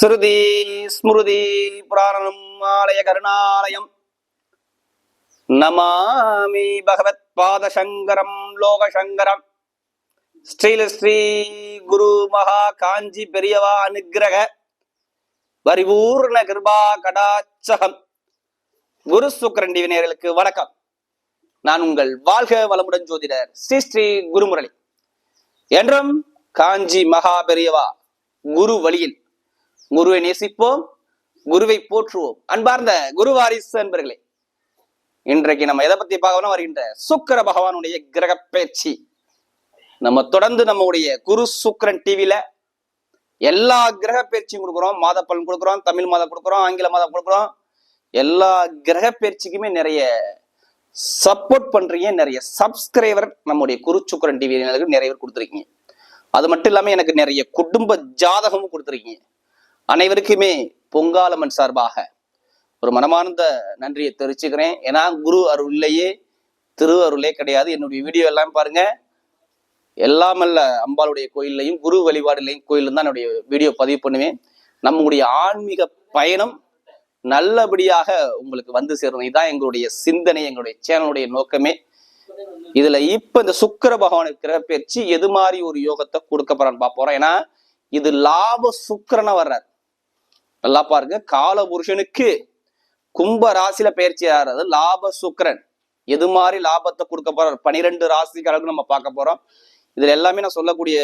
ஸ்ருதி ஸ்மிருதி புராணம் ஆலய கருணாலயம். நமாமி பகவத் பாத சங்கரம் லோக சங்கரம் ஸ்ரீல ஸ்ரீ குரு மகா காஞ்சி பெரியவா அனுக்கிரக பரிபூர்ண கிருபா கடாச்சகம் குரு சுக்கரன் டிவினியர்களுக்கு வணக்கம். நான் உங்கள் வாழ்க வளமுடன் ஜோதிடர் ஸ்ரீ ஸ்ரீ குருமுரளி. என்றும் காஞ்சி மகா பெரியவா குரு வழியில் குருவை நேசிப்போம் குருவை போற்றுவோம். அன்பார்ந்த குரு வாரிசு அன்பர்களே இன்றைக்கு நம்ம எதை பத்தி பார்க்கணும் வருகின்ற சுக்கிர பகவானுடைய கிரக பேச்சு. நம்ம தொடர்ந்து நம்முடைய குரு சுக்கிரன் டிவில எல்லா கிரக பயிற்சியும் கொடுக்குறோம். மாத பலன் கொடுக்குறோம் தமிழ் மாதம் கொடுக்குறோம் ஆங்கில மாதம் கொடுக்குறோம். எல்லா கிரக பயிற்சிக்குமே நிறைய சப்போர்ட் பண்றீங்க நிறைய சப்ஸ்கிரைபர் நம்முடைய குரு சுக்கிரன் டிவி நிறைய பேர் கொடுத்துருக்கீங்க. அது மட்டும் இல்லாம எனக்கு நிறைய குடும்ப ஜாதகமும் கொடுத்துருக்கீங்க. அனைவருக்குமே பொங்காலம்மன் சார்பாக ஒரு மனமார்ந்த நன்றியை தெரிவிச்சுக்கிறேன். ஏன்னா குரு அருள்லையே திரு அருளே கிடையாது. என்னுடைய வீடியோ எல்லாம் பாருங்க. எல்லாமல்ல அம்பாளுடைய கோயில்லையும் குரு வழிபாடுலையும் கோயிலும் தான் என்னுடைய வீடியோ பதிவு பண்ணுவேன். நம்முடைய ஆன்மீக பயணம் நல்லபடியாக உங்களுக்கு வந்து சேரணும். இதுதான் எங்களுடைய சிந்தனை எங்களுடைய சேனலுடைய நோக்கமே. இதுல இப்ப இந்த சுக்கிர பகவானை கிரகப்பயிற்சி எது மாதிரி ஒரு யோகத்தை கொடுக்க போறான்னு பார்க்க ஏன்னா இது லாப சுக்கரனை வர்றார். நல்லா பாருங்க. கால புருஷனுக்கு கும்ப ராசியில பயிற்சி ஆகிறது லாப சுக்கரன். எது மாதிரி லாபத்தை கொடுக்க போறார்? பனிரெண்டு ராசிக்காரர்களுக்கு நம்ம பார்க்க போறோம். இதுல எல்லாமே நான் சொல்லக்கூடிய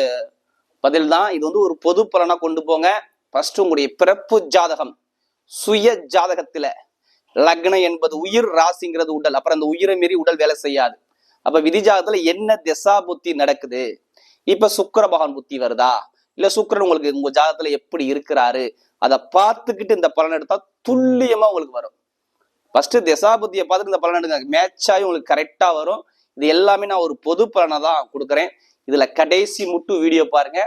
பதில் தான் இது வந்து ஒரு பொது பலனா கொண்டு போங்க. ஃபர்ஸ்ட் உங்களுடைய பிறப்பு ஜாதகம். சுய ஜாதகத்துல லக்னம் என்பது உயிர் ராசிங்கிறது உடல். அப்புறம் அந்த உயிரை மீறி உடல் வேலை செய்யாது. அப்ப விதி ஜாதகத்துல என்ன திசா புத்தி நடக்குது? இப்ப சுக்கர பகவான் புத்தி வருதா? இல்ல சுக்கிரன் உங்களுக்கு உங்க ஜாதகத்துல எப்படி இருக்கிறாரு? அதை பார்த்துக்கிட்டு இந்த பலன் எடுத்தா துல்லியமா உங்களுக்கு வரும். ஃபர்ஸ்ட் திசாபுத்தியை பார்த்துட்டு இந்த பலன் எடுங்க. மேட்ச் ஆகி உங்களுக்கு கரெக்டா வரும். இது எல்லாமே நான் ஒரு பொது பலனை தான் கொடுக்குறேன். இதுல கடைசி முட்டு வீடியோ பாருங்க.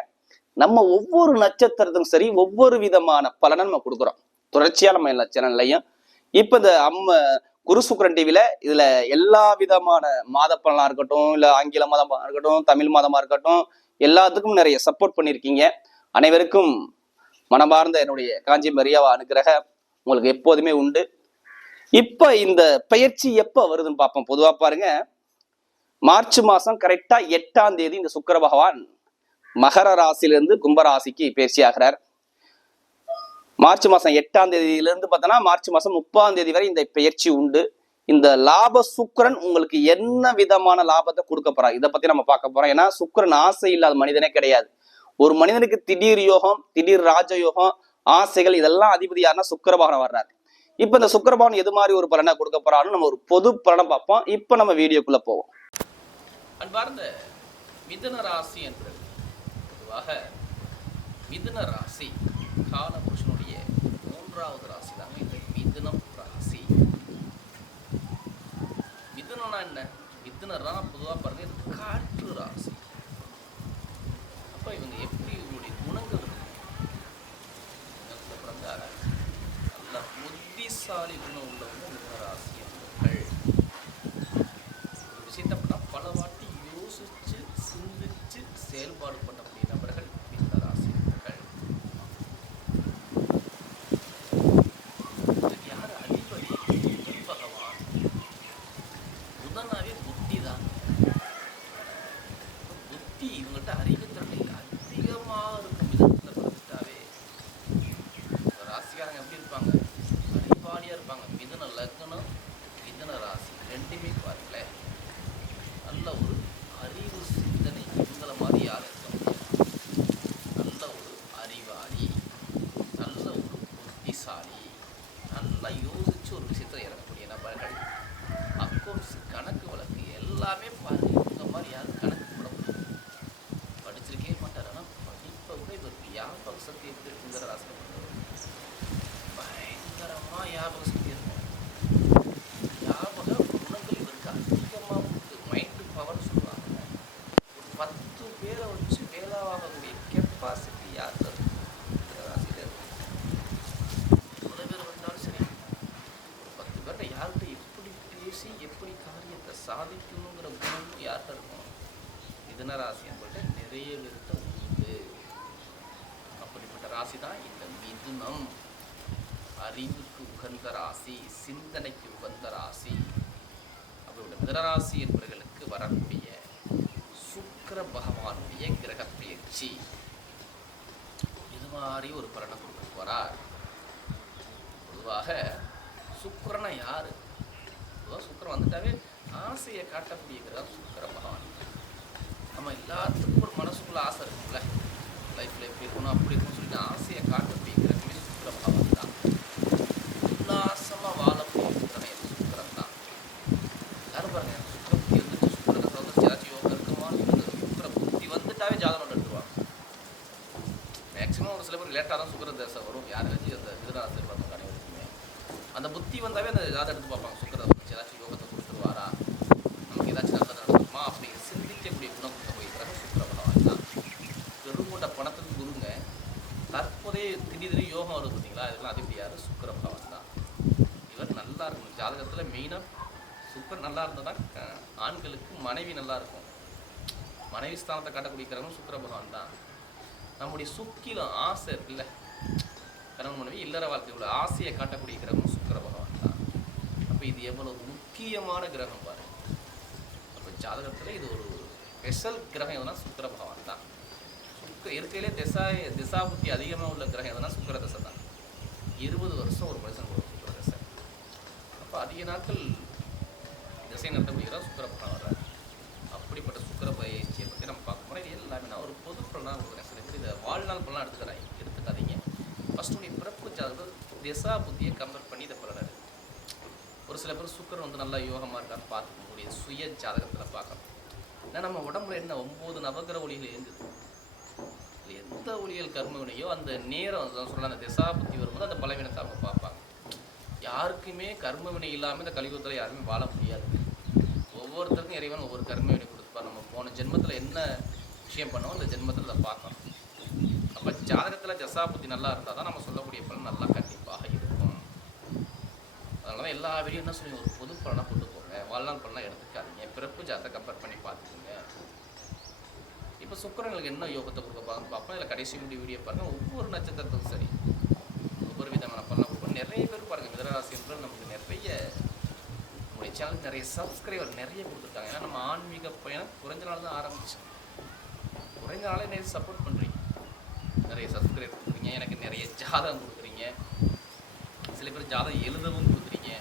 நம்ம ஒவ்வொரு நட்சத்திரத்துக்கும் சரி ஒவ்வொரு விதமான பலனை நம்ம கொடுக்குறோம். தொடர்ச்சியா நம்ம எல்லா சேனல்லையும் இப்ப இந்த அம்ம குரு சுக்கரன் டிவில இதுல எல்லா விதமான மாத பலனா இருக்கட்டும் இல்ல ஆங்கில மாதமா இருக்கட்டும் தமிழ் மாதமா இருக்கட்டும் எல்லாத்துக்கும் நிறைய சப்போர்ட் பண்ணியிருக்கீங்க. அனைவருக்கும் மனமார்ந்த என்னுடைய காஞ்சி மரியாவா அனுகிரக உங்களுக்கு எப்போதுமே உண்டு. இப்ப இந்த பயிற்சி எப்ப வருதுன்னு பார்ப்போம். பொதுவா பாருங்க மார்ச் மாசம் கரெக்டா எட்டாம் தேதி இந்த சுக்கர பகவான் மகர ராசியிலிருந்து கும்பராசிக்கு பயிற்சி ஆகிறார். மார்ச் மாசம் எட்டாம் தேதியிலிருந்து பார்த்தோன்னா மார்ச் மாசம் முப்பாம் தேதி வரை இந்த பயிற்சி உண்டு. இந்த லாப சுக்கரன் உங்களுக்கு என்ன விதமான லாபத்தை கொடுக்க போறா? இதை பத்தி நம்ம பார்க்க போறோம். ஏன்னா சுக்கிரன் ஆசை இல்லாத மனிதனே கிடையாது. ஒரு மனிதனுக்கு திடீர் யோகம் திடீர் ராஜ யோகம் ஆசைகள் இதெல்லாம் அதிபதி யாருன்னா சுக்கரபகவான் வர்றாரு. இப்ப இந்த சுக்கரபகவான் எது மாதிரி ஒரு பலனை கொடுக்க போறான்னு நம்ம ஒரு பொது பலனை பார்ப்போம். இப்ப நம்ம வீடியோக்குள்ள போவோம். அன்பார்ந்த மிதுன ராசி என்று பொதுவாக மிதுன ராசி காலபுருஷனுடைய மூன்றாவது ராசி தாங்க இந்த மிதுனம் ராசி. மிதுனம்னா என்ன? மிதுனர்னா பொதுவாக பாருங்க காற்று ராசி அப்போ இவங்க எப்படி இவங்களுடைய குணங்கள் இருக்கு மிதுனத்துல பிறந்தா நல்ல புத்திசாலி குணம் உள்ளவங்க மிதுன ராசி என்பவர்கள் ஒரு விஷயத்தை பண்ணா பல வாட்டி யோசிச்சு சிந்திச்சு செயல்பாடு பண்ணக்கூடிய நபர்கள் இந்த ராசினர்கள் இதுக்கு யார் அதிபதி புதன் பகவான் புதனாவே புத்தி தான் புத்தி இவங்ககிட்ட அறிவுத்திறனை அதிகமாக இருக்கும் விதத்தில் பார்த்துட்டாவே இந்த ராசிக்காரங்க எப்படி இருப்பாங்க அறிவாளியாக இருப்பாங்க மிதுன லக்னம் மிதுன ராசி ரெண்டுமே பாருங்களேன் நல்ல ஒரு அறிவு சிந்தனை இவங்கள மாதிரி யார் இருக்கும் நல்ல ஒரு அறிவாளி நல்ல ஒரு புத்திசாலி நல்லா யோசிச்சு ஒரு விஷயத்தில் இறங்கக்கூடிய நபர்கள் அக்கௌண்ட்ஸ் கணக்கு வழக்கு எல்லாமே பாருங்க இவங்க மாதிரி யாரும் கணக்கு போட முடியும் படிச்சிருக்கே மாட்டார் ஆனால் படிப்பை விட இவருக்கு ஞாபக சக்தி எப்படி இருக்குங்கிற ராசியில் பயங்கரமாக ஞாபக சக்தி இருக்கும் ஞாபக குணங்கள் இவருக்கு அதிகமாக இருக்கு மைண்டு பவர் சொல்லுவாங்க ஒரு பத்து பேரை வச்சு வேலை வாங்கக்கூடிய கெப்பாசிட்டி யாருக்கு இருக்கு இந்த ராசியில் இருக்கு எவ்வளோ பேர் வந்தாலும் சரி ஒரு பத்து பேர்கிட்ட யார்கிட்ட எப்படி பேசி எப்படி காரியத்தை சாதிக்கணுங்கிற குணம் யார்கிட்ட இருக்கும் மிதன ராசி என்பது நிறைய பேர்கிட்ட உண்டு. அப்படிப்பட்ட ராசி தான் இந்த மிதுனம். அறிவுக்கு உகந்த ராசி சிந்தனைக்கு உகந்த ராசி. அவருடைய மிதனராசி என்பவர்களுக்கு வரக்கூடிய சுக்கர பகவானுடைய கிரக பயிற்சி. இது மாதிரி ஒரு பலனை கொடுக்க போகிறார் பொதுவாக சுக்கரனை யார்? பொதுவாக சுக்கிரன் வந்துட்டாவே ஆசையை காட்டக்கூடிய கிரகம் சுக்கிர பகவான். நம்ம எல்லாத்துக்கும் ஒரு மனசுக்குள்ள ஆசை இருக்கும்ல லைஃப்ல எப்படி இருக்கணும் அப்படி இருக்கணும்னு சொல்லிட்டு ஆசையை காட்டக்கூடிய கிரகமே சுக்கிர பகவான் தான் உல்லாசமா வாழக்கூடிய கிரகம் எது? சுக்கிரன் தான் யாரும் பாருங்க சுக்கிர புத்தி வந்துச்சு சுக்கிர தசை வந்துச்சு ஏதாச்சும் யோகம் இருக்குமா சுக்கிர புத்தி வந்துட்டாவே ஜாதகம் எடுத்துருவாங்க மேக்ஸிமம் ஒரு சில பேர் லேட்டாக தான் சுக்கிர தசை வரும் யாராச்சும் அந்த மிதனராசி பார்த்தவங்க அனைவருக்குமே அந்த புத்தி வந்தாவே அந்த ஜாதகம் எடுத்து பார்ப்பாங்க சுக்கிர வந்துச்சு ஏதாச்சும் யோகத்தை கொடுத்துருவாரா நமக்கு ஏதாச்சும் நல்லது நடக்குமா அப்படிங்கிற சிந்திக்கக்கூடிய குணம் கொண்ட போய் கிரகம் சுக்கிர பகவான் தான் பெருங்கூட்ட தற்போதைய திடீர் திடீர் யோகம் வருது பார்த்தீங்களா? இதெல்லாம் அதிபதி யார்? சுக்கிர பகவான் தான். இவர் நல்லா இருக்கணும். ஜாதகத்தில் மெயினாக சுக்கர் நல்லா இருந்ததுன்னா ஆண்களுக்கு மனைவி நல்லா இருக்கும். மனைவி ஸ்தானத்தை காட்டக்கூடிய சுக்கர சுக்கிர பகவான் தான். நம்முடைய சுக்கிலும் ஆசை இருக்குல்ல? கணவன் மனைவி இல்லற வாழ்க்கை உள்ள ஆசையை காட்டக்கூடிய கிரகம் சுக்கிர பகவான் தான். அப்போ இது எவ்வளவு முக்கியமான கிரகம் பாரு அப்போ ஜாதகத்தில் இது ஒரு ஸ்பெஷல் கிரகம் எதுனா சுக்கர பகவான் தான். சுக்க இருக்கையிலே திசா திசா புத்தி அதிகமாக உள்ள கிரகம் எதுனா சுக்கர தசை தான். இருபது வருஷம் ஒரு மனுஷன் ஒரு சுக்கர தசை அப்போ அதிக நாட்கள் திசை நடத்தப்படுகிற சுக்கர பகவான் வர்றார். அப்படிப்பட்ட சுக்கிர பயிற்சியை பற்றி நம்ம பார்க்க போகிறோம் இது எல்லாமே நான் ஒரு பொது பலனாக கொடுக்குறேன். சில பேர் இதை வாழ்நாள் பலனாக எடுத்துக்கிறாங்க எடுத்துக்காதீங்க. ஃபஸ்ட் உடைய பிறப்பு ஜாதகம் திசா புத்தியை கம்பேர் பண்ணி இதை பலன் ஒரு சில பேர் சுக்கரன் வந்து நல்லா யோகமாக இருக்கான்னு பார்த்துக்கக்கூடிய சுய ஜாதகத்தில் பார்க்கணும். ஏன்னா நம்ம உடம்புல என்ன ஒம்பது நவகிர ஒளிகள் இயங்குது. இதுல ஒளியல் கர்மவினையோ அந்த நேரம் சொல்ல அந்த திசா புத்தி வரும்போது அந்த பலவீனத்தை அவங்க பார்ப்பாங்க. யாருக்குமே கர்மவினை இல்லாமல் இந்த கலியுகத்தில் யாருமே வாழ முடியாது. ஒவ்வொருத்தருக்கும் இறைவன் ஒவ்வொரு கர்மவினை கொடுத்துப்பார் நம்ம போன ஜென்மத்தில் என்ன விஷயம் பண்ணோம் அந்த ஜென்மத்தில் அதை பார்க்கணும். அப்போ ஜாதகத்தில் தசா புத்தி நல்லா இருந்தால் தான் நம்ம சொல்லக்கூடிய பலன் நல்லா கண்டிப்பாக இருக்கும். அதனால தான் எல்லா வீடியோ என்ன சொல்லுங்க ஒரு பொது பலனாக கொண்டு போங்க வாழ்நாள் பலனாக எடுத்துக்காதீங்க. பிறப்பு ஜாதகம் கம்பேர் பண்ணி பார்த்துக்கோங்க. இப்போ சுக்கரங்களுக்கு என்ன யோகத்தை கொடுக்க பார்க்க பார்ப்போம். இதில் கடைசி முடிவு வீடியோ பாருங்கள் ஒவ்வொரு நட்சத்திரத்துக்கும் சரி ஒவ்வொரு விதமான பலனாக கொடுப்போம் நிறைய பேர் பாருங்கள் மிதனராசி என்று நமக்கு நிறைய நம்முடைய சேனல் நிறைய சப்ஸ்கிரைபர் நிறைய கொடுத்துருக்காங்க. ஏன்னா நம்ம ஆன்மீக பயணம் குறைஞ்ச நாள் தான் ஆரம்பிச்சோம் குறைஞ்ச நாளே நிறைய சப்போர்ட் பண்ணுறீங்க நிறைய சப்ஸ்கிரைப் கொடுக்குறீங்க. எனக்கு நிறைய ஜாதகம் கொடுக்குறீங்க. சில பேர் ஜாதகம் எழுதவும் கொடுக்குறீங்க.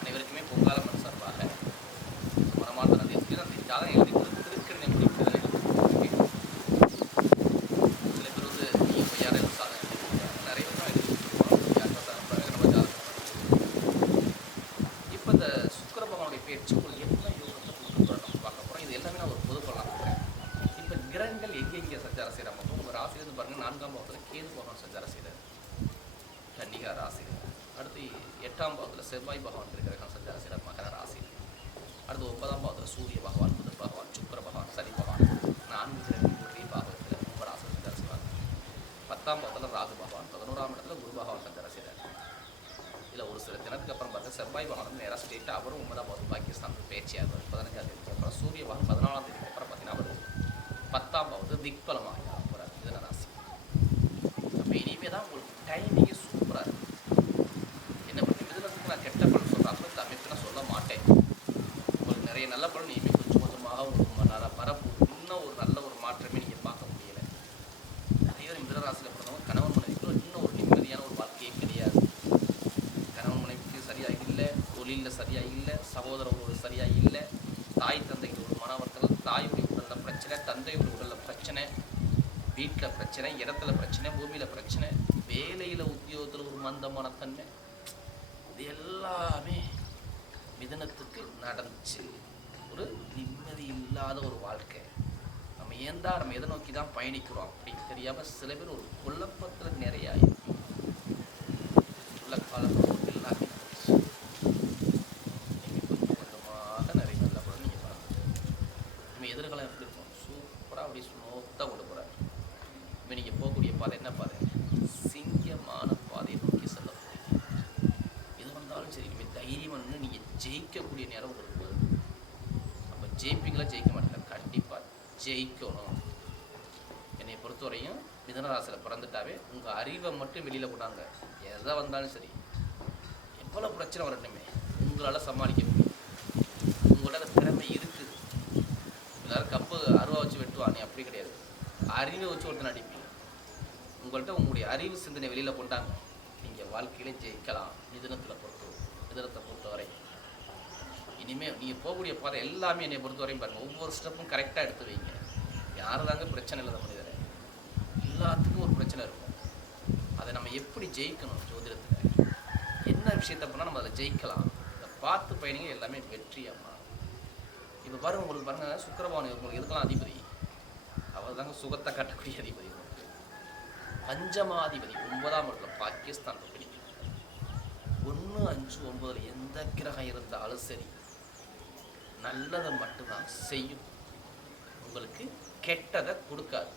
அனைவருக்குமே பொங்கால மனசார்பாக. மனமார்ந்த நன்றி அந்த ஜாதகம் எழுதி கொடுத்துருக்கிறேன் எப்படி சில பேர் வந்து நீங்கள் பொய்யார எழுத சாதகம் எழுதிருக்காங்க நிறைய பேர் தான் எழுதி கொடுத்துருக்கோம் யாருக்கும் சாதகம் பாருங்க நம்ம ஜாதகம் இப்போ இந்த சுக்கிர பகவானுடைய பேச்சு உங்களுக்கு என்ன யோகத்தை கொடுக்குறோம் நம்ம பார்க்க போகிறோம் இது எல்லாமே நான் ஒரு பொது பலனாக கொடுக்குறேன் இப்போ கிரகங்கள் எங்கெங்கே சஞ்சாரம் செய்கிறாங்க அப்போ உங்கள் ராசியிலிருந்து பாருங்கள் நான்காம் பாவத்தில் கேது பகவான் சஞ்சாரம் செய்கிறார் கன்னிகா ராசியில் அடுத்து எட்டாம் பாவத்தில் செவ்வாய் பகவான் கிரகம் சஞ்சாரம் செய்கிறார் மகர ராசியில் அடுத்து ஒன்பதாம் பாவத்தில் சூரிய பகவான் புத பகவான் சுக்கிர பகவான் சனி பகவான் நான்கு கிரகங்கள் பாகத்தில் கும்பராசன் சஞ்சாரம் பத்தாம் பாவத்தில் ராகு பகவான் பதினோராம் இடத்துல குரு பகவான் சஞ்சாரம் செய்கிறார் இதில் ஒரு சில தினத்துக்கு அப்புறம் பார்த்தா செவ்வாய் பகவான் வந்து நேராக ஸ்டேட்டாக அவரும் ஒன்பதாம் பாவம் பாகிஸ்தானுக்கு பேச்சியாக பதினஞ்சாம் தேதிக்கு அப்புறம் சூரிய பகவான் பதினாலாம் தேதிக்கு அப்புறம் பார்த்தீங்கன்னா அவர் பத்தாம் பாவத்து திக்பலமாக போகிறார் மிதன ராசி அப்போ இனிமே தான் உங்களுக்கு டைமிங்கே சூப்பராக இருக்கும் என்னை பற்றி மிதனத்துக்கு நான் கெட்ட பலன் சொல்கிறேன் அந்த அமைப்பு நான் சொல்ல மாட்டேன் உங்களுக்கு நிறைய நல்ல பலன் இனிமேல் கொஞ்சம் கொஞ்சமாக உங்களுக்கு வர பரப்பு இன்னும் ஒரு நல்ல ஒரு மாற்றமே நீங்கள் பார்க்க முடியல நிறைய பேர் மிதன ராசியில் பிறந்தவங்க கணவன் மனைவிக்குள்ள இன்னும் ஒரு நிம்மதியான ஒரு வாழ்க்கையே கிடையாது கணவன் மனைவிக்கு சரியாக இல்லை தொழிலில் சரியாக இல்லை சகோதர உறவு சரியாக இல்லை. தாய் தந்தைக்கு ஒரு மன தாய் தாயுடைய உடலில் பிரச்சனை தந்தை உடலில் பிரச்சனை வீட்டில் பிரச்சனை இடத்துல பிரச்சனை பூமியில் பிரச்சனை வேலையில் உத்தியோகத்தில் ஒரு மந்தமான தன்மை. இது எல்லாமே மிதனத்துக்கு நடந்துச்சு. ஒரு நிம்மதி இல்லாத ஒரு வாழ்க்கை. நம்ம ஏந்தா நம்ம எதை நோக்கி தான் பயணிக்கிறோம் அப்படின்னு தெரியாமல் சில பேர் ஒரு குழப்பத்தில் நிறைய ஆயிருக்கு உள்ள காலம் எல்லாமே போச்சு. நீங்க கொஞ்சம் கொஞ்சமாக நிறைய நல்ல படம் நீங்கள் பார்க்கணும் நம்ம எதிர்காலம் எப்படி இருக்கும் சூப்பராக அப்படி ஸ்மூத்தாக கொண்டு போகிறார் இப்போ நீங்கள் போகக்கூடிய பாதை என்ன பாதை சிங்கமான பாதையை நோக்கி செல்ல போகிறீங்க எது வந்தாலும் சரி இனிமேல் தைரியமாக நின்று நீங்கள் ஜெயிக்கக்கூடிய நேரம் உங்களுக்கு வருது அப்போ ஜெயிப்பீங்களா ஜெயிக்க மாட்டீங்களா கண்டிப்பாக ஜெயிக்கணும் என்னை பொறுத்தவரையும் மிதனராசியில் உங்கள் அறிவை மட்டும் வெளியில் விடாங்க எதை வந்தாலும் சரி. எவ்வளோ பிரச்சனை வரட்டுமே உங்களால் சமாளிக்க முடியும். உங்களோட திறமை இருக்குது எல்லோரும் கப்பு அருவா வச்சு வெட்டுவான் நீ அப்படி கிடையாது. அறிவை வச்சு ஒருத்தன் அடிப்பீங்க உங்கள்கிட்ட உங்களுடைய அறிவு சிந்தனை வெளியில் கொண்டாங்க. நீங்கள் வாழ்க்கையில ஜெயிக்கலாம். நிதனத்தில் பொறுத்து நிதனத்தை பொறுத்தவரை. இனிமேல் நீங்கள் போகக்கூடிய பாதை எல்லாமே என்னை பொறுத்தவரையும் பாருங்கள் ஒவ்வொரு ஸ்டெப்பும் கரெக்டாக எடுத்து வைங்க. யார் தாங்க பிரச்சனை இல்லாத முடியாது பிரச்சனை இருக்கும். அதை நம்ம எப்படி ஜெயிக்கணும் ஜோதிடத்துக்கு? என்ன விஷயத்தை பண்ணால் நம்ம அதை ஜெயிக்கலாம். இதை பார்த்து பயணிங்க எல்லாமே வெற்றி இப்போ பாருங்க உங்களுக்கு பாருங்க சுக்கரபவன் உங்களுக்கு. எதுக்கெல்லாம் அதிபதி? அவர் தாங்க சுகத்தை காட்டக்கூடிய அதிபதி பஞ்சமாதிபதி ஒன்பதாம் இடத்துல பாகிஸ்தான் பிடிக்கும். ஒன்று அஞ்சு ஒன்பதுல எந்த கிரகம் இருந்தாலும் சரி நல்லதை மட்டும்தான் செய்யும். உங்களுக்கு கெட்டதை கொடுக்காது.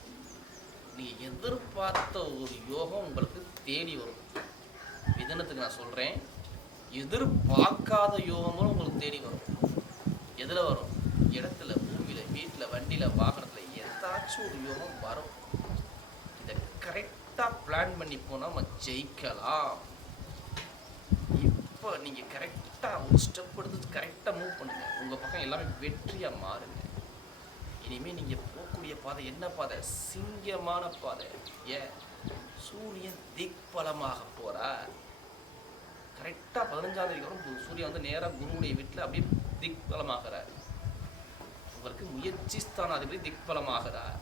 நீங்கள் எதிர்பார்த்த ஒரு யோகம் உங்களுக்கு தேடி வரும். விதனத்துக்கு நான் சொல்கிறேன் எதிர்பார்க்காத யோகமும் உங்களுக்கு தேடி வரும். எதில் வரும்? இடத்துல பூமியில் வீட்டில் வண்டியில் வாகனத்தில் ஏதாச்சும் ஒரு யோகம் வரும். இதை கரெக்டாக பிளான் பண்ணி போனால் நம்ம ஜெயிக்கலாம். இப்போ நீங்கள் கரெக்டாக ஒரு ஸ்டெப் எடுத்து கரெக்டாக மூவ் பண்ணுங்கள் உங்கள் பக்கம் எல்லாமே வெற்றியாக மாறுங்க. இனிமேல் நீங்கள் போகக்கூடிய பாதை என்ன பாதை? சிங்கமான பாதை. ஏன் சூரியன் திக்பலமாக போகிறார் கரெக்டாக பதினஞ்சாம் தேதிக்கு அப்புறம் சூரியன் வந்து நேராக குருவுடைய வீட்டில் அப்படியே திக்பலமாகிறார். உங்களுக்கு முயற்சி ஸ்தானாதிபதி திக்பலமாகிறார்.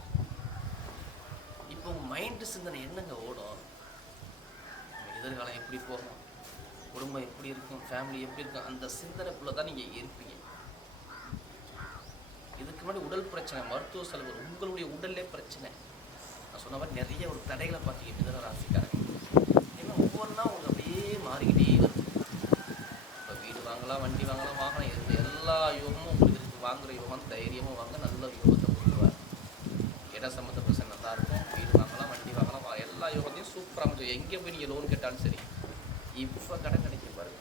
இப்போ உங்கள் மைண்டு சிந்தனை என்னங்க ஓடும்? எதிர்காலம் எப்படி போகும்? குடும்பம் எப்படி இருக்கும்? ஃபேமிலி எப்படி இருக்கும்? அந்த சிந்தனைக்குள்ளே தான் நீங்கள் இருப்பீங்க. இதுக்கு முன்னாடி உடல் பிரச்சனை மருத்துவ செலவு உங்களுடைய உடல்லே பிரச்சனை. நான் சொன்ன மாதிரி நிறைய ஒரு தடைகளை பார்த்தீங்க மிதன ராசிக்காரங்க. ஏன்னா ஒவ்வொன்றா உங்களுக்கு அப்படியே மாறிக்கிட்டே வருது. இப்போ வீடு வாங்கலாம் வண்டி வாங்கலாம் வாங்கலாம் இருந்த எல்லா யோகமும் உங்களுக்கு இருக்குது வாங்குகிற யோகம் தைரியமும் வாங்க நல்ல யோகத்தை கொடுத்துருவார் இட சம்மந்த பிரச்சனை நல்லா இருக்கும். வீடு வாங்கலாம் வண்டி வாங்கலாம் வா- எல்லா யோகத்தையும் சூப்பராக அமைச்சு எங்கே போய் நீங்கள் லோன் கேட்டாலும் சரி இப்போ கடன் கிடைக்கும் பாருங்க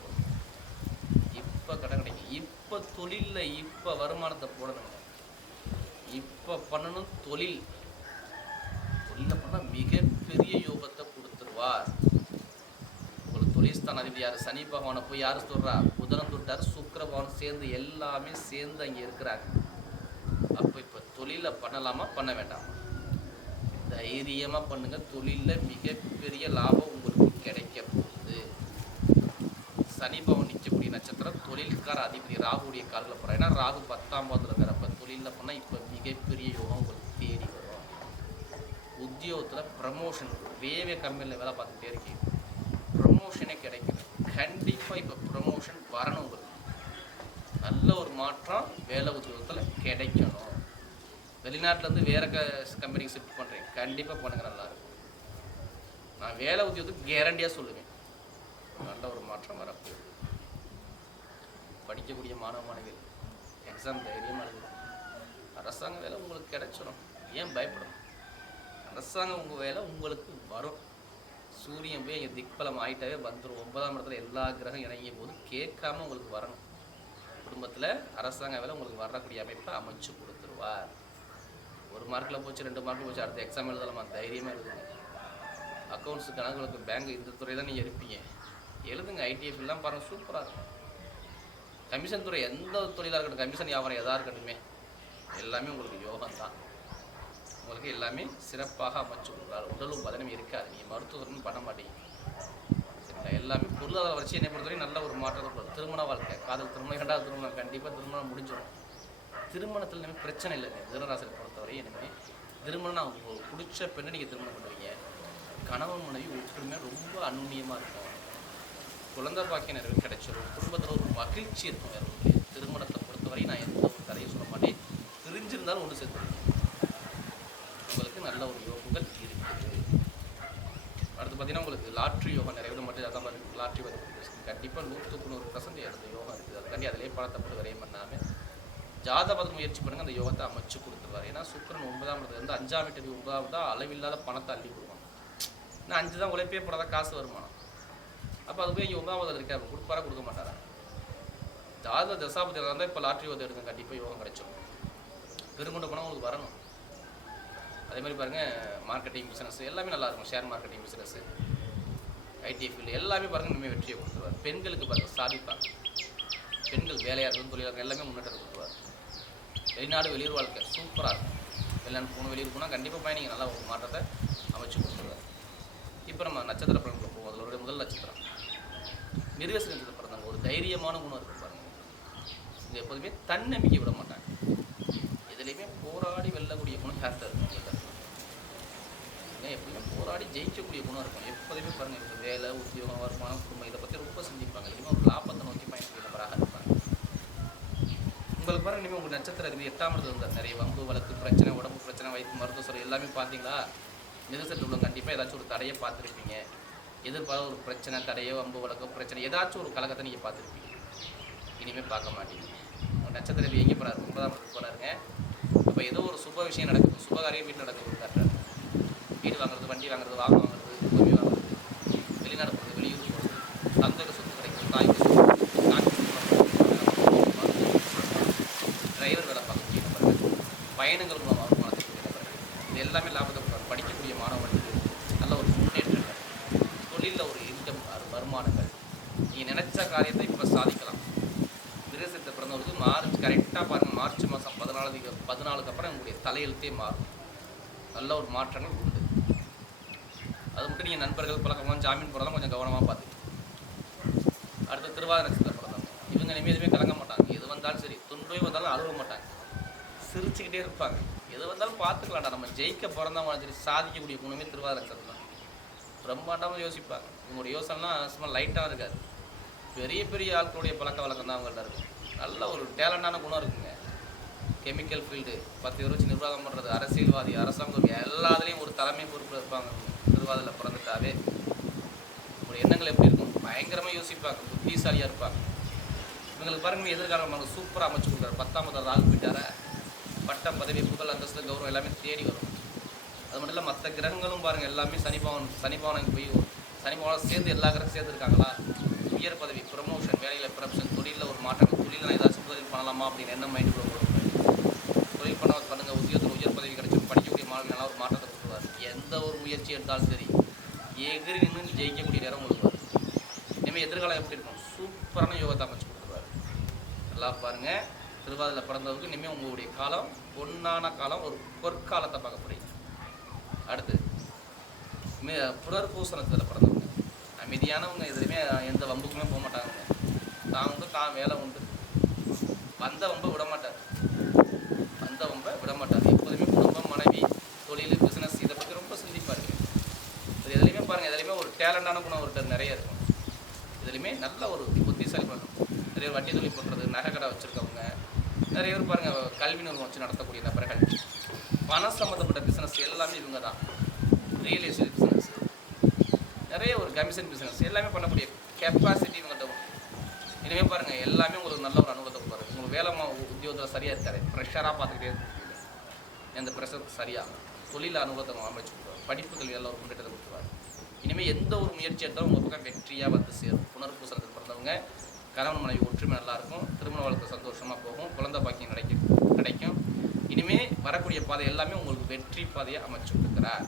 இப்போ கடன் கிடைக்கும். இப்போ தொழிலில் இப்போ வருமானத்தை போடணும். தொழில். தொழிலில் பண்ணால் மிகப்பெரிய யோகத்தை கொடுத்துருவார். உங்களுக்கு தொழில்ஸ்தான் அதிபதி யார்? சனி பகவானை போய் யார் சொல்கிறா புதனம் தொட்டார் சுக்கர பகவான் சேர்ந்து எல்லாமே சேர்ந்து அங்கே இருக்கிறாங்க. அப்போ இப்போ தொழிலை பண்ணலாமா? பண்ண வேண்டாமா? தைரியமாக பண்ணுங்கள் தொழிலில் மிகப்பெரிய லாபம் உங்களுக்கு கிடைக்க போகுது. சனி பவன் நிற்கக்கூடிய நட்சத்திரம் தொழில்கார அதிபதி ராகுடைய காலில் போகிறேன் ஏன்னா ராகு பத்தாம் பாதத்தில் இருக்கிறப்ப தொழிலில் பண்ணால் இப்போ மிகப்பெரிய யோகம் உங்களுக்கு உத்தியோகத்தில் ப்ரமோஷன் வேவே கம்பெனியில் வேலை பார்த்துட்டே இருக்கீங்க. ப்ரமோஷனே கிடைக்கல. கண்டிப்பாக இப்போ ப்ரமோஷன் வரணும் உங்களுக்கு. நல்ல ஒரு மாற்றம் வேலை உத்தியோகத்தில் கிடைக்கணும். வெளிநாட்டிலேருந்து வேறு க கம்பெனிக்கு ஷிஃப்ட் பண்ணுறேன் கண்டிப்பாக பண்ணுங்கள் நல்லா இருக்கும். நான் வேலை உத்தியோகத்துக்கு கேரண்டியாக சொல்லுவேன். நல்ல ஒரு மாற்றம் வரப்போகுது. படிக்கக்கூடிய மாணவ மாணவிகள் எக்ஸாம் தைரியமாக எழுதும் அரசாங்க வேலை உங்களுக்கு கிடைச்சிடும் ஏன் பயப்படணும்? அரசாங்கம் உங்கள் வேலை உங்களுக்கு வரும். சூரியன் போய் எங்கள் திக்பலம் ஆகிட்டாவே வந்துடும் ஒன்பதாம் இடத்துல எல்லா கிரகம் இறங்கிய போது கேட்காம உங்களுக்கு வரணும். குடும்பத்தில் அரசாங்க வேலை உங்களுக்கு வரக்கூடிய அமைப்பை அமைச்சு கொடுத்துருவார். ஒரு மார்க்கில் போச்சு ரெண்டு மார்க்கில் போச்சு அடுத்த எக்ஸாம் எழுதலாமா? தைரியமாக எழுதுங்க. அக்கௌண்ட்ஸு கணக்குகளுக்கு பேங்க் இந்த துறை தான் நீங்கள் இருப்பீங்க. எழுதுங்க ஐடிஎஃப்லாம் பாருங்கள் சூப்பராக இருக்கும். கமிஷன் துறை எந்த தொழிலாக இருக்கட்டும் கமிஷன் வியாபாரம் எதாக இருக்கட்டுமே எல்லாமே உங்களுக்கு யோகம் தான் உங்களுக்கு எல்லாமே சிறப்பாக அமைச்சு உடலும் பதனம் இருக்காது நீங்கள் மருத்துவம் பண்ண மாட்டீங்க சரிங்களா? எல்லாமே பொருளாதார வளர்ச்சி என்னை பொறுத்தவரை நல்ல ஒரு மாற்றத்தை திருமண வாழ்க்கை. காதல் திருமணம் இரண்டாவது திருமணம். கண்டிப்பாக திருமணம் முடிஞ்சிடும். திருமணத்தில் இனிமேல் பிரச்சனை இல்லை திருநாசனை பொறுத்தவரை இனிமேல் திருமணம் உங்களுக்கு பிடிச்ச பெண்ணை நீங்கள் திருமணம் பண்ணுவீங்க. கணவன் மனைவி ஒற்றுமை ரொம்ப அந்நியமாக இருக்கும். குழந்தை பாக்கிய நிறைவு கிடைச்சிடும் குடும்பத்தில் ஒரு மகிழ்ச்சி இருக்கும் வேறு திருமணத்தை பொறுத்தவரை நான் எந்த ஒரு கதையும் சொல்ல மாட்டேன். தெரிஞ்சிருந்தாலும் ஒன்று சேர்த்து நல்ல ஒரு யோகங்கள் இருக்குது அடுத்து பார்த்தீங்கன்னா உங்களுக்கு லாட்ரி யோகம் நிறைய விட மட்டும் அதான் மாதிரி லாட்ரி வந்து கண்டிப்பாக நூற்றுக்கு நூறு பர்சன்ட் அந்த யோகம் இருக்குது. அதுக்காண்டி அதிலே பணத்தை போட்டு வரையும் பண்ணாமல் ஜாதகம் முயற்சி பண்ணுங்க அந்த யோகத்தை அமைச்சு கொடுத்துருவார். ஏன்னா சுக்கிரன் ஒன்பதாம் இடத்துல இருந்து அஞ்சாம் வீட்டுக்கு ஒன்பதாம் தான் அளவில்லாத பணத்தை அள்ளி கொடுப்பான். நான் அஞ்சு தான் உழைப்பே போடாத காசு வருமானம். அப்போ அது போய் இங்கே ஒன்பதாவது இருக்காரு கொடுப்பாரா? கொடுக்க மாட்டாரா? ஜாதக தசாபதியில் இருந்தால் இப்போ லாட்ரி வந்து எடுங்க. கண்டிப்பாக யோகம் கிடைச்சிடும் பெருங்கொண்ட பணம் உங்களுக்கு வரணும். அதே மாதிரி பாருங்கள் மார்க்கெட்டிங் பிஸ்னஸ் எல்லாமே நல்லா இருக்கும். Share marketing business IT field எல்லாமே பாருங்கள் இனிமேல் வெற்றியை கொடுத்துருவார் பெண்களுக்கு பாருங்கள் சாதிப்பார். பெண்கள் வேலையாக இருக்கும் தொழிலாளர் எல்லாமே முன்னேற்றம் கொடுத்துருவார் வெளிநாடு வெளியூர் வாழ்க்கை சூப்பராக இருக்கும். வெளிநாடு போகணும் வெளியூர் போனால் கண்டிப்பாக பயணிங்க நல்லா ஒரு மாற்றத்தை அமைச்சு கொடுத்துருவார். இப்போ நம்ம நட்சத்திர பலன்களை போவோம். அதில் முதல் நட்சத்திரம். மிருகச நட்சத்திரம் பிறந்தவங்க ஒரு தைரியமான குணம் இருக்கு பாருங்க இங்கே எப்போதுமே தன்னம்பிக்கை விட மாட்டாங்க. எதுலேயுமே போராடி வெல்லக்கூடிய குணம் யார்கிட்ட இருக்கும் உங்களுக்கு ஏன் போராடி ஜெயிக்கக்கூடிய குணம் இருக்கும். எப்போதுமே பாருங்க இப்போ வேலை உத்தியோகம் வருமானம் குடும்பம் இதை பற்றி ரொம்ப சிந்திப்பாங்க. இனிமேல் ஒரு லாபத்தை நோக்கி பயணிக்கிற நபராக இருப்பாங்க. உங்களுக்கு பாருங்க இனிமேல் உங்கள் நட்சத்திரம் இருக்குது எட்டாம் இடத்துல இருந்தார் நிறைய வம்பு வழக்கு பிரச்சனை உடம்பு பிரச்சனை வயிற்று மருத்துவ சொல்லி எல்லாமே பார்த்தீங்களா? மிருகசத்தில் உள்ள கண்டிப்பாக ஏதாச்சும் ஒரு தடையை பார்த்துருப்பீங்க. எதிர்பார்த்த ஒரு பிரச்சனை தடையோ வம்பு வழக்கோ பிரச்சனை ஏதாச்சும் ஒரு கலக்கத்தை நீங்கள் பார்த்துருப்பீங்க. இனிமேல் பார்க்க மாட்டீங்க. உங்கள் நட்சத்திரம் எங்கே போகிறாரு ஒன்பதாம் இடத்துக்கு போகிறாருங்க அப்போ ஏதோ ஒரு சுப விஷயம் நடக்குது சுபகாரியம் வீட்டில் நடக்குது காட்டுறாரு. வீடு வாங்குறது வண்டி வாங்குறது வாகனம் வாங்குறது பூமி வாங்குறது வெளிநாடு போகிறது வெளியூர் போகிறது தந்தைக்கு சொத்து கிடைக்கும் தாய்க்கு சொத்து தாய்க்கு டிரைவர் வேலை பார்க்கக்கூடிய நபர்கள் பயணங்கள் மூலம் பணத்துக்கு நபர்கள் இது எல்லாமே லாபத்தை கொடுப்பாங்க படிக்கக்கூடிய மாணவர்களுக்கு நல்ல ஒரு முன்னேற்றங்கள் தொழிலில் ஒரு இன்கம் வருமானங்கள். நீங்கள் நினச்ச காரியத்தை இப்போ சாதிக்கலாம். விரசத்தை பிறந்தவருக்கு மார்ச் கரெக்டாக பாருங்கள் மார்ச் மாதம் பதினாலு பதினாலுக்கு அப்புறம் உங்களுடைய தலையெழுத்தே மாறும். நல்ல ஒரு மாற்றங்கள் உண்டு. அது மட்டும் நீங்கள் நண்பர்கள் பழக்கமாக ஜாமீன் போகிறதெல்லாம் கொஞ்சம் கவனமாக பார்த்துக்கணும் அடுத்து திருவாதிரை நட்சத்திர பிறந்தவங்க இவங்க இனிமேல் எதுவுமே கலங்க மாட்டாங்க. எது வந்தாலும் சரி துன்பே வந்தாலும் அழுவ மாட்டாங்க. சிரிச்சுக்கிட்டே இருப்பாங்க. எது வந்தாலும் பார்த்துக்கலாம்டா. நம்ம ஜெயிக்க பிறந்தவங்க சரி சாதிக்கக்கூடிய குணமே திருவாதிரை நட்சத்திரம் தான். பிரம்மாண்டமாக யோசிப்பாங்க. இவங்களுடைய யோசனைலாம் சும்மா லைட்டாக இருக்காது. பெரிய பெரிய ஆட்களுடைய பழக்க வழக்கம் தான் அவங்கள்ட்ட இருக்கும். நல்ல ஒரு டேலண்டான குணம் இருக்குங்க. கெமிக்கல் ஃபீல்டு பத்து பேர் வச்சு நிர்வாகம் பண்ணுறது அரசியல்வாதி அரசாங்கம் எல்லாத்துலேயும் ஒரு தலைமை பொறுப்பில் இருப்பாங்க. திருவாதில் பிறந்துட்டாவே. ஒரு எண்ணங்கள் எப்படி இருக்கும்? பயங்கரமாக யோசிப்பாங்க புத்திசாலியாக இருப்பாங்க. இவங்களுக்கு பாருங்க எதிர்காலம் சூப்பராக அமைச்சு கொடுக்குறாரு. பத்தாம் ஆள் போயிட்டார? பட்டம் பதவி புகழ் அந்தஸ்து கௌரவம் எல்லாமே தேடி வரும். அது மட்டும் இல்லை மற்ற கிரகங்களும் பாருங்கள் எல்லாமே சனிபவன் சனிபவனுக்கு போய் சனிபவனம் சேர்ந்து எல்லா கிரகம் சேர்ந்துருக்காங்களா? உயர் பதவி ப்ரமோஷன் வேலையில் ப்ரமோஷன் தொழிலில் ஒரு மாற்றங்கள் தொழிலில் நான் ஏதாச்சும் தொழில் பண்ணலாமா அப்படின்னு என்ன மைண்டுக்குள்ள போடுவாங்க தொழில் பண்ண பண்ணுங்க உத்தியோகத்தில் உயர் பதவி கிடைச்சி படிக்கக்கூடிய மாணவர்கள் ஒரு மாற்றத்தை கொடுத்துருவார் எந்த ஒரு முயற்சி எடுத்தாலும் சரி எகிரி நின்று ஜெயிக்கக்கூடிய நேரம் உங்களுக்கு வரும். இனிமேல் எதிர்காலம் எப்படி இருக்கும்? சூப்பரான யோகத்தை அமைச்சு கொடுத்துருவார். நல்லா பாருங்க. திருவாதில் பிறந்தவருக்கு இனிமேல் உங்களுடைய காலம் பொன்னான காலம் ஒரு பொற்காலத்தை பார்க்க முடியும் அடுத்து மே புனர்பூசணத்தில் பிறந்தவங்க. அமைதியானவங்க எதுலையுமே எந்த வம்புக்குமே போக மாட்டாங்க. தான் உண்டு தான் வேலை உண்டு. வந்த வம்பை விட மாட்டார். வந்த வம்பை விட மாட்டார் எப்போதுமே குடும்பம் மனைவி தொழில் பிஸ்னஸ் இதை பற்றி ரொம்ப சிந்திப்பார் இது எதுலையுமே பாருங்கள் எதுலையுமே ஒரு குணம் அவர்கிட்ட நிறைய இருக்கும். இதுலையுமே நல்ல ஒரு புத்திசாலி பண்ணும் நிறைய வட்டி தொழில் பண்ணுறது நகை கடை வச்சுருக்கவங்க நிறைய பேர் பாருங்கள் கல்வி நிறுவனம் வச்சு நடத்தக்கூடிய நபர்கள் பணம் சம்மந்தப்பட்ட பிஸ்னஸ் எல்லாமே இவங்க தான். ரியல் எஸ்டேட் பிஸ்னஸ் நிறைய ஒரு கமிஷன் பிஸ்னஸ் எல்லாமே பண்ணக்கூடிய கெப்பாசிட்டி இவங்கள்ட்ட இனிமேல் பாருங்கள் எல்லாமே உங்களுக்கு நல்ல ஒரு அனுபவத்தை கொடுப்பாரு. உங்களுக்கு வேலை மா- உத்தியோகத்தில் சரியாக இருக்காது. ப்ரெஷராக பார்த்துக்கிட்டே இருக்கு எந்த ப்ரெஷருக்கு சரியாக தொழில் அனுபவத்தை அமைச்சு கொடுப்பாரு. படிப்புகள் எல்லாம் ஒரு முன்னேற்றத்தை இனிமேல் எந்த ஒரு முயற்சி எடுத்தாலும் உங்கள் பக்கம் வெற்றியாக வந்து சேரும். புனர்பூசனத்துக்கு பிறந்தவங்க கணவன் மனைவி ஒற்றுமை நல்லாயிருக்கும் திருமண வாழ்க்கை சந்தோஷமாக போகும் குழந்தை பாக்கியம் கிடைக்கும் கிடைக்கும். இனிமேல் வரக்கூடிய பாதை எல்லாமே உங்களுக்கு வெற்றி பாதையை அமைச்சு கொடுக்குறார்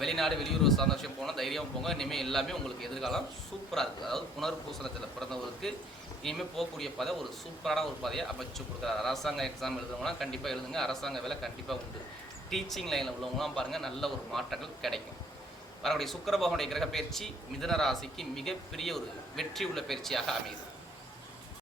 வெளிநாடு வெளியூர் சார்ந்த விஷயம் போனால் தைரியம் போங்க. இனிமேல் எல்லாமே உங்களுக்கு எதிர்காலம் சூப்பராக இருக்குது அதாவது புனர்பூசணத்தில் பிறந்தவருக்கு இனிமேல் போகக்கூடிய பாதை ஒரு சூப்பரான ஒரு பாதையை அமைச்சு கொடுக்குறாரு. அரசாங்க எக்ஸாம் எழுதுறவங்கன்னா கண்டிப்பாக எழுதுங்க. அரசாங்க வேலை கண்டிப்பாக உண்டு. டீச்சிங் லைனில் உள்ளவங்களாம் பாருங்கள் நல்ல ஒரு மாற்றங்கள் கிடைக்கும். வரக்கூடிய சுக்கிர பகவானுடைய கிரக பயிற்சி மிதன ராசிக்கு மிகப்பெரிய ஒரு வெற்றி உள்ள பயிற்சியாக அமையுது.